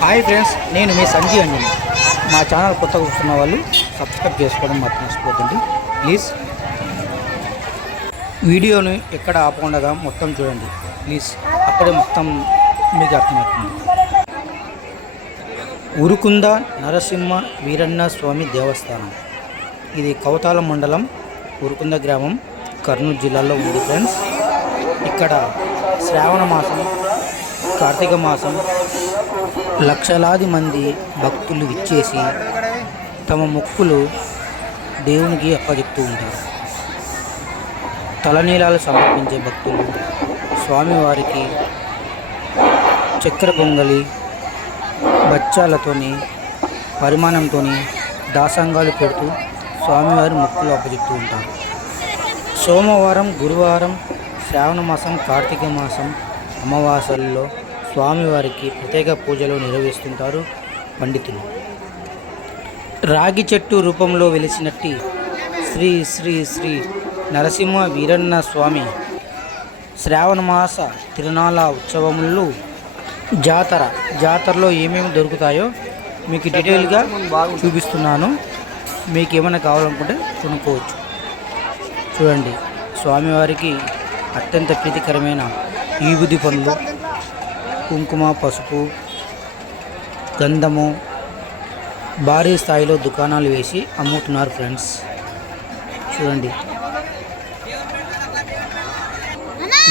Hi friends నేను మీ సంజీవ్ అండి మా ఛానల్ కొత్తగా వస్తున్న వాళ్ళు సబ్స్క్రైబ్ చేసుకోవడం మాకు మర్చిపోతుంది ప్లీజ్. వీడియోని ఎక్కడ ఆపకుండా మొత్తం చూడండి. ప్లీజ్. అప్పుడే మొత్తం మీకు అర్థమవుతుంది. ఉరుకుంద నరసింహ వీరన్న స్వామి దేవస్థానం. ఇది కవతాల మండలం ఉరుకుంద గ్రామం కర్నూలు జిల్లాలో ఉంది ఫ్రెండ్స్. ఇక్కడ శ్రావణ మాసం కార్తీక మాసం లక్షలాది మంది భక్తులు విచ్చేసి తమ మొక్కులు దేవునికి అప్పచెప్తూ ఉంటారు. తలనీలాలు సమర్పించే భక్తులు స్వామివారికి చక్కెర పొంగలి బచ్చాలతోని పరిమాణంతో దాసంగాలు పెడుతూ స్వామివారి మొక్కులు అప్పచెప్తూ ఉంటారు. సోమవారం గురువారం శ్రావణ మాసం కార్తీక మాసం అమావాసల్లో స్వామివారికి ప్రత్యేక పూజలు నిర్వహిస్తుంటారు పండితులు. రాగి చెట్టు రూపంలో వెలిసినట్టి శ్రీ శ్రీ శ్రీ నరసింహ వీరన్న స్వామి శ్రావణమాస తిరునాళ ఉత్సవములు జాతర. జాతరలో ఏమేమి దొరుకుతాయో మీకు డీటెయిల్గా చూపిస్తున్నాను. మీకు ఏమైనా కావాలనుకుంటే కొనుక్కోవచ్చు. చూడండి స్వామివారికి అత్యంత ప్రీతికరమైన ఈబుది పనులు. కుంకుమ పసుపు గంధము భారీ స్థాయిలో దుకాణాలు వేసి అమ్ముతున్నారు ఫ్రెండ్స్. చూడండి.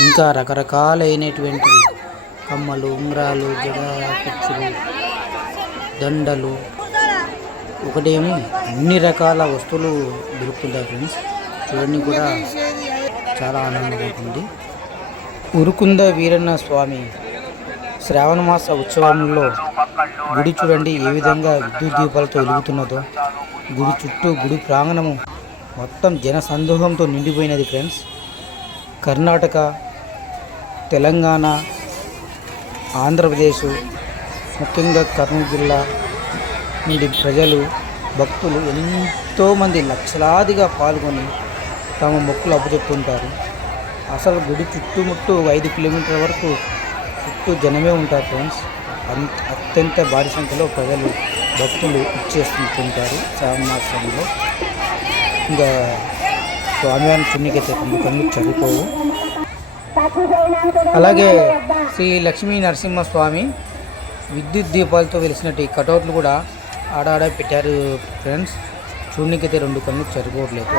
ఇంకా రకరకాలైనటువంటి కమ్మలు ఉంగరాలు జడ దండలు ఒకటేమి అన్ని రకాల వస్తువులు దొరుకుతుంటాయి ఫ్రెండ్స్. చూడండి కూడా చాలా ఆనందంగా ఉంటుంది ఉరుకుంద వీరన్న స్వామి శ్రావణ మాస ఉత్సవంలో గుడి చూడండి ఏ విధంగా విద్యుత్ దీపాలతో వెలుగుతున్నదో. గుడి చుట్టూ గుడి ప్రాంగణము మొత్తం జన సందోహంతో నిండిపోయినది ఫ్రెండ్స్. కర్ణాటక తెలంగాణ ఆంధ్రప్రదేశ్ ముఖ్యంగా కర్నూలు జిల్లా నుండి ప్రజలు భక్తులు ఎంతోమంది లక్షలాదిగా పాల్గొని తమ మొక్కులు అప్పచెప్తుంటారు అసలు గుడి చుట్టుముట్టు ఐదు కిలోమీటర్ల వరకు చుట్టూ జనమే ఉంటారు ఫ్రెండ్స్. అంత అత్యంత భారీ సంఖ్యలో ప్రజలు భక్తులు ఇచ్చేస్తుంటుంటారు శ్రావణ మాసంలో ఇంకా స్వామివారిని చున్నికైతే కొన్ని కన్ను చదువుకోవు అలాగే శ్రీ లక్ష్మీ నరసింహస్వామి విద్యుత్ దీపాలతో వెలిసినట్టు ఈ కటౌట్లు కూడా ఆడాడ పెట్టారు ఫ్రెండ్స్. చూడనికైతే రెండు కన్నులు సరిపోవట్లేదు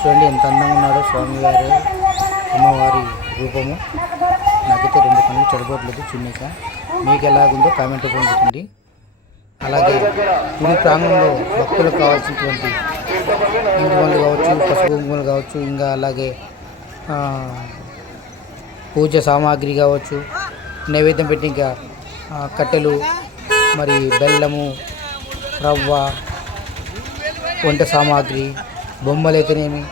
చూడండి ఎంత అందంగా ఉన్నాడో స్వామివారు అమ్మవారి రూపము. నాకైతే రెండు పనులు సరిపోవట్లేదు చూడనిక మీకు ఎలాగుందో కామెంట్ పొందుతుంది అలాగే గుడి ప్రాంగణంలో భక్తులకు కావాల్సినటువంటి ఇంటి కావచ్చు పసుపు కుంకుమలు కావచ్చు ఇంకా అలాగే పూజ సామాగ్రి కావచ్చు నైవేద్యం పెట్టి ఇంకా కట్టెలు మరి బెల్లము రవ్వ వంట సామాగ్రి బొమ్మలు అయితేనేమి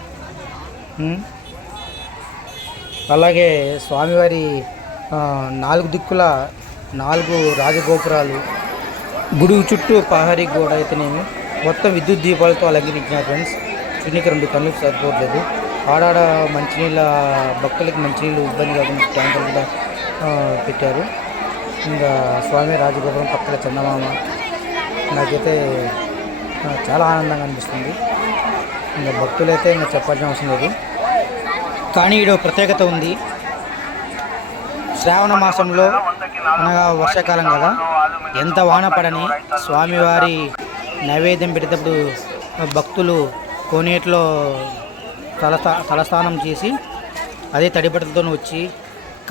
అలాగే స్వామివారి నాలుగు దిక్కుల నాలుగు రాజగోపురాలు గుడి చుట్టూ పహారీ గోడ అయితేనేమి మొత్తం విద్యుత్ దీపాలతో అలంకరించిన ఫ్రెండ్స్. చిన్నకి రెండు కన్నులకు సరిపోవట్లేదు. ఆడాడ మంచినీళ్ళ భక్తులకి మంచినీళ్ళు ఇబ్బంది కాకుండా ట్యాంకర్ కూడా పెట్టారు. ఇంకా స్వామి రాజగోపురం పక్కన చందమామ. నాకైతే చాలా ఆనందంగా అనిపిస్తుంది. ఇంకా భక్తులైతే ఇంకా చెప్పాల్సిన అవసరం లేదు. కానీ ఈడో ప్రత్యేకత ఉంది. శ్రావణ మాసంలో అనగా వర్షాకాలం కదా ఎంత వాన పడని స్వామివారి నైవేద్యం పెట్టేటప్పుడు భక్తులు కోనేటిలో తలస్థా తలస్నానం చేసి అదే తడిబట్టలతో వచ్చి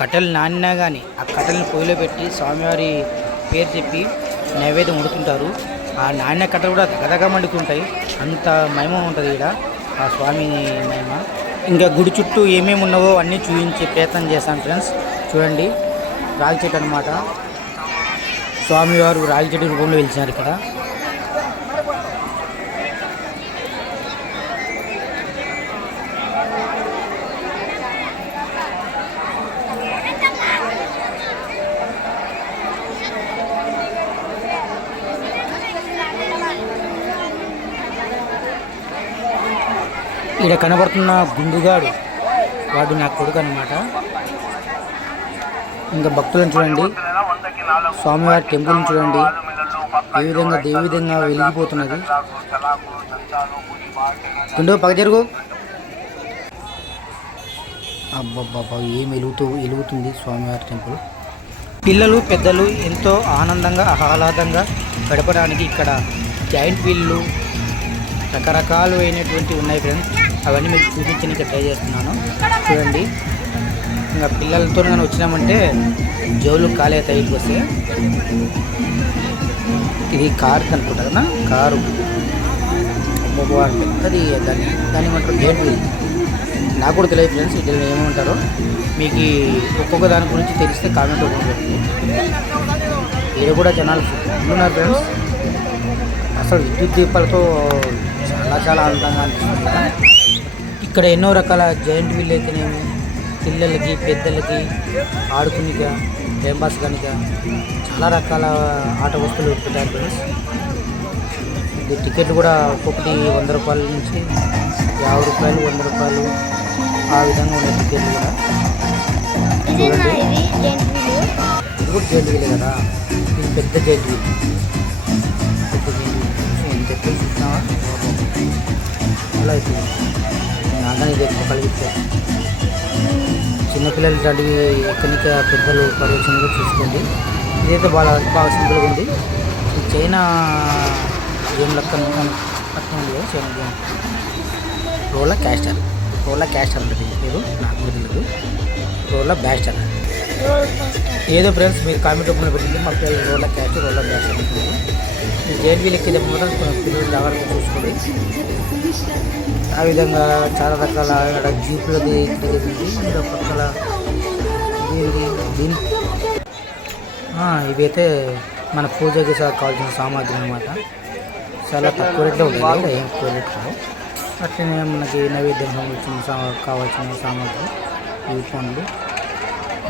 కట్టెలు నానినా కానీ ఆ కట్టెలను పొయ్యిలో పెట్టి స్వామివారి పేరు చెప్పి నైవేద్యం ఉడుతుంటారు ఆ నాణ్య కట్టలు కూడా గదగా మండుకుంటాయి అంత మహిమ ఉంటుంది ఇక్కడ ఆ స్వామి మహిమ. ఇంకా గుడి చుట్టూ ఏమేమి ఉన్నావో అన్నీ చూపించే ప్రయత్నం చేశాను ఫ్రెండ్స్. చూడండి రాగి చెట్టు అనమాట స్వామివారు రాగి చెట్టు రూపంలో వెలిచినారు ఇక్కడ. ఇక్కడ కనబడుతున్న గుండుగాడు వాడు నా కొడుకు అనమాట ఇంకా భక్తులను చూడండి. స్వామివారి టెంపుల్ని చూడండి. ఏ విధంగా ఏ విధంగా వెలిగిపోతున్నది. గుండు పక్క జరుగు. అబ్బబ్బబ్బా ఏం వెలుగుతూ వెలుగుతుంది స్వామివారి టెంపుల్. పిల్లలు పెద్దలు ఎంతో ఆనందంగా ఆహ్లాదంగా గడపడానికి ఇక్కడ జాయింట్ వీళ్ళు రకరకాలు అయినటువంటి ఉన్నాయి ఫ్రెండ్స్ అవన్నీ మీకు చూపించడానికి ట్రై చేస్తున్నాను. చూడండి. ఇంకా పిల్లలతో కానీ వచ్చినామంటే జోలు కాలే తైకి వస్తే ఇది కారు అనుకుంటా కదా? కారు. పెద్దది. దాన్ని దాన్ని ఏమంటారు? గేట్ నాకు కూడా తెలియదు ఫ్రెండ్స్ వీటిని ఏమంటారో. మీకు ఒక్కొక్క దాని గురించి తెలిస్తే కామెంట్ ఉంటుంది ఇది కూడా జనాలు ఉంటున్నారు ఉన్నారు ఫ్రెండ్స్. అసలు విద్యుత్ దీపాలతో చాలా చాలా అందంగా అనిపిస్తుంది ఇక్కడ ఎన్నో రకాల జాయింట్ వీల్ అయితేనేమి పిల్లలకి పెద్దలకి ఆడుకునిక టైం పాస్ కనుక చాలా రకాల ఆట వస్తువులు పెట్టారు ఫ్రెండ్స్. ఇది టికెట్ కూడా ఒక్కొక్కటి వంద రూపాయల నుంచి యాభై రూపాయలు వంద రూపాయలు ఆ విధంగా ఉన్నాయి టికెట్లు కూడా. ఇది జెంట్ కూడా జైలు వీలే కదా? ఇది పెద్ద జైలు వీల్. పెద్ద జైలు వీల్. ఎంత చూసినావా? అలా అవుతుంది నాన్న కలిగిస్తే కలిగితే చిన్నపిల్లలు ఇట్లాంటివి ఎక్కడికి పెద్దలు పర్యవేక్షణగా చూసుకోండి. ఇదైతే బాగా బాగా సింపుల్గా ఉంది. ఈ చైనా గేమ్ లెక్క పక్కన ఉంది కదా China game. Roller coaster roller coaster ఉంటుంది పేరు నాకు తెలియదు రోలా బ్యాస్టర్. ఏదో ఫ్రెండ్స్ మీరు కామెంట్ రూపంలో పెట్టింది మా పిల్లలు రోలా క్యాస్టర్ రోలా బ్యాస్టర్ ఉంటుంది ఈ మొదలు పిల్లలు జాగ్రత్తగా చూసుకోండి ఆ విధంగా చాలా రకాల జీపులది ఇంకా పక్కల దీనికి దీని ఇవైతే మన పూజకి కావాల్సిన సామాగ్రి అనమాట చాలా తక్కువ రేట్లో ఉంటాయి ఏం ఎక్కువ రేట్లో అట్లనే మనకి నైవేద్యం సంబంధించిన సా కావాల్సిన సామాగ్రి ఇవి పండ్లు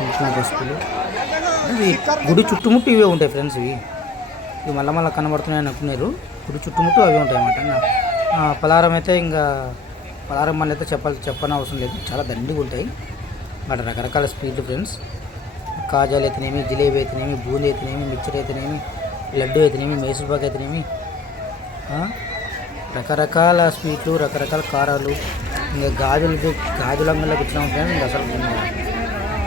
ఇంట్లో వస్తువులు. ఇవి గుడి చుట్టుముట్టు ఇవే ఉంటాయి ఫ్రెండ్స్ ఇవి. ఇవి మళ్ళీ మళ్ళీ కనబడుతున్నాయి అనుకున్నారు. ఇప్పుడు చుట్టుముట్టు అవి ఉంటాయి అన్నమాట పలారం అయితే ఇంకా పలారం మళ్ళీ అయితే చెప్పాలి చెప్పని అవసరం లేదు. చాలా దండిగా ఉంటాయి. అక్కడ రకరకాల స్వీట్లు ఫ్రెండ్స్. కాజాలు అయితేనేమి జిలేబీ అయితేనేమి బూందీ అయితేనేమి మిక్చర్ అయితేనేమి లడ్డు అయితేనేమి మైసూర్పాక్ అయితేనేమి రకరకాల స్వీట్లు రకరకాల కారాలు ఇంకా గాజులు గాజుల అంగంలోకి వచ్చినాం ఫ్రెండ్స్ ఇంకా అసలు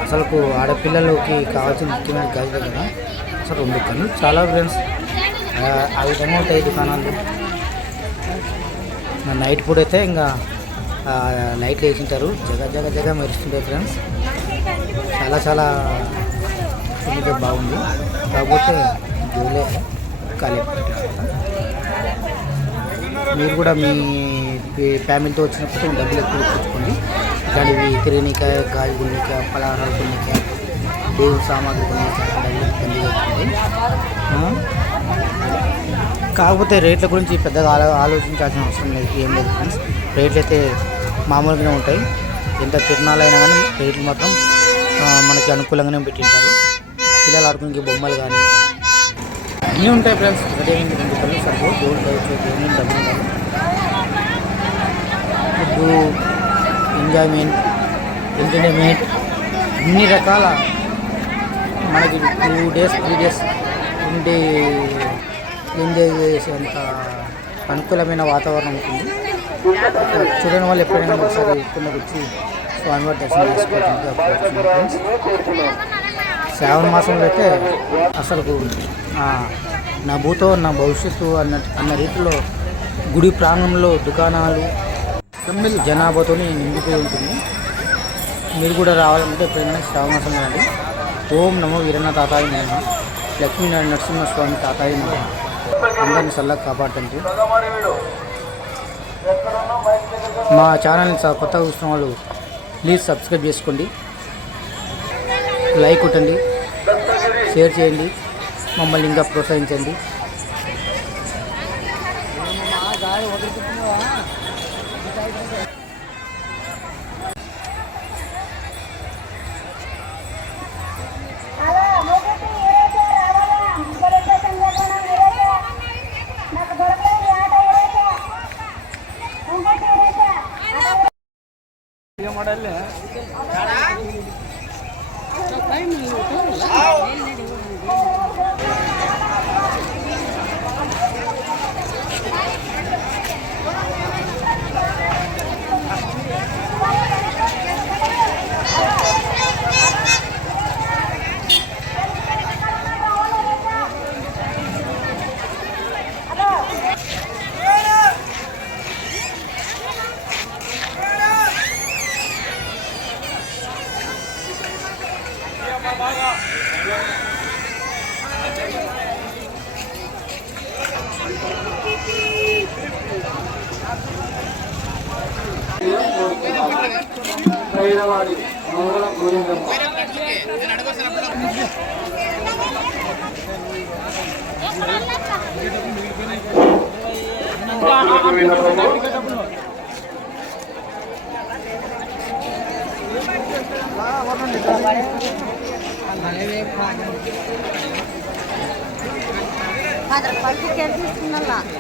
అసలు ఆడపిల్లలకి కావాల్సిన ముఖ్యమైన గాజులు కదా. అసలు రెండు కళ్ళు చాలా ఫ్రెండ్స్. ఆ, విధంగా ఉంటాయి దుకాణాలు. నైట్ పూట అయితే ఇంకా లైట్లు వేసింటారు జగ జగ జగ మెరుస్తుంటాయి ఫ్రెండ్స్. చాలా చాలా చూడడానికి బాగుంది. కాకపోతే జూలే ఖాళీ. మీరు కూడా మీ ఫ్యామిలీతో వచ్చినప్పుడు డబ్బులు ఎక్కువ తెచ్చుకోండి. ఇట్లాంటివి తిరగనిక గాజు కొనిక పలహారాలు కొనిక దేవుని సామాగ్రి కొనిక డబ్బులు ఇబ్బంది కాకపోతే రేట్ల గురించి పెద్దగా ఆలో ఆలోచించాల్సిన అవసరం లేదు ఏం లేదు ఫ్రెండ్స్ రేట్లు అయితే మామూలుగానే ఉంటాయి. ఎంత తిరణాలైనా కానీ రేట్లు మాత్రం మనకి అనుకూలంగానే పెట్టింటారు. పిల్లలు ఆడుకునే బొమ్మలు కానీ అన్నీ ఉంటాయి ఫ్రెండ్స్ ఒకటే రెండు కళ్ళు సరిపో దేవుడు దేవుని డబ్బులు ఫుడ్ ఎంజాయ్మెంట్ ఎంటర్టైన్మెంట్ అన్ని రకాల మనకి టూ డేస్ త్రీ డేస్ ఉండి ఎంజాయ్ చేసేంత అనుకూలమైన వాతావరణం ఉంటుంది చూడడం చూడని వాళ్ళు ఎప్పుడైనా ఒకసారి కిందకు వచ్చి స్వామివారి దర్శనం చేసుకోవడానికి శ్రావణ మాసంలో అయితే అసలు నా భూతో నా భవిష్యత్తు అన్న అన్న రీతిలో గుడి ప్రాంగణంలో దుకాణాలు జనాభాతో నిండిపోయి ఉంటుంది. మీరు కూడా రావాలంటే ఎప్పుడైనా శ్రావణ మాసంలో రండి. ఓం నమో వీరన్న తాతాయి నమ. లక్ష్మీనారాయణ నరసింహస్వామి తాతాయి నమ. అందరిని చల్లగా కాపాడండి మా ఛానల్ని కొత్తగా చూసిన వాళ్ళు ప్లీజ్ సబ్స్క్రైబ్ చేసుకోండి. లైక్ కొట్టండి. షేర్ చేయండి. మమ్మల్ని ఇంకా ప్రోత్సహించండి. மாடி முருங்கம் பதினேழு பதினெட்டு கேட்டு